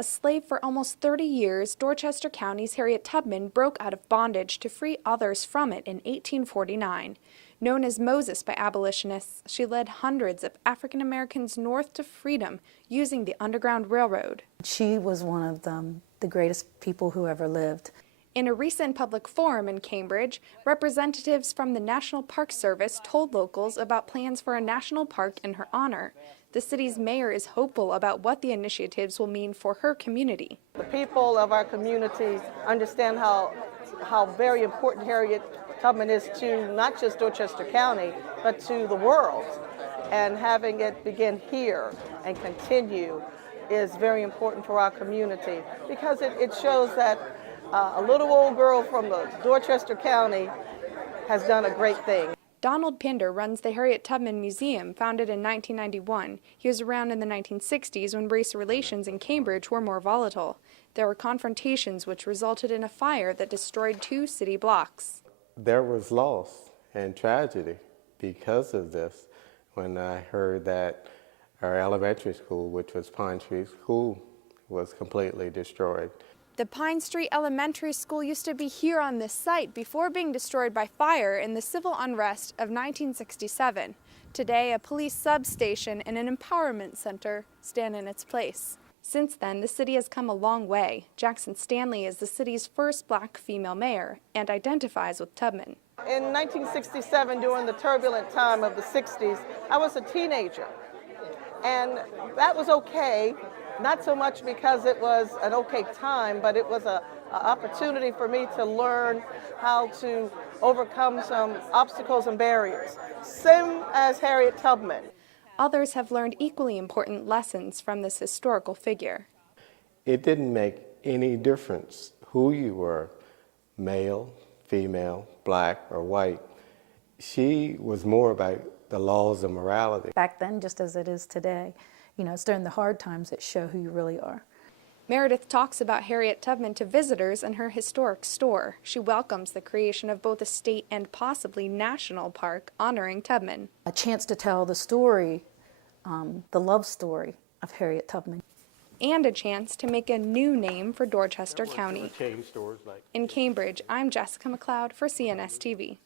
A slave for almost 30 years, Dorchester County's Harriet Tubman broke out of bondage to free others from it in 1849. Known as Moses by abolitionists, she led hundreds of African Americans north to freedom using the Underground Railroad. She was one of the greatest people who ever lived. In a recent public forum in Cambridge, representatives from the National Park Service told locals about plans for a national park in her honor. The city's mayor is hopeful about what the initiatives will mean for her community. The people of our community understand how very important Harriet Tubman is to not just Dorchester County, but to the world. And having it begin here and continue is very important for our community because it shows that a little old girl from the Dorchester County has done a great thing. Donald Pinder runs the Harriet Tubman Museum, founded in 1991. He was around in the 1960s when race relations in Cambridge were more volatile. There were confrontations which resulted in a fire that destroyed 2 city blocks. There was loss and tragedy because of this when I heard that our elementary school, which was Pine Street School, was completely destroyed. The Pine Street Elementary School used to be here on this site before being destroyed by fire in the civil unrest of 1967. Today, a police substation and an empowerment center stand in its place. Since then, the city has come a long way. Jackson Stanley is the city's first black female mayor and identifies with Tubman. In 1967, during the turbulent time of the 60s, I was a teenager. And that was okay. Not so much because it was an okay time, but it was an opportunity for me to learn how to overcome some obstacles and barriers. Same as Harriet Tubman. Others have learned equally important lessons from this historical figure. It didn't make any difference who you were, male, female, black, or white. She was more about the laws of morality. Back then, just as it is today, it's during the hard times that show who you really are. Meredith talks about Harriet Tubman to visitors in her historic store. She welcomes the creation of both a state and possibly national park honoring Tubman. A chance to tell the story, the love story of Harriet Tubman. And a chance to make a new name for Dorchester County. In Cambridge, I'm Jessica McLeod for CNS TV.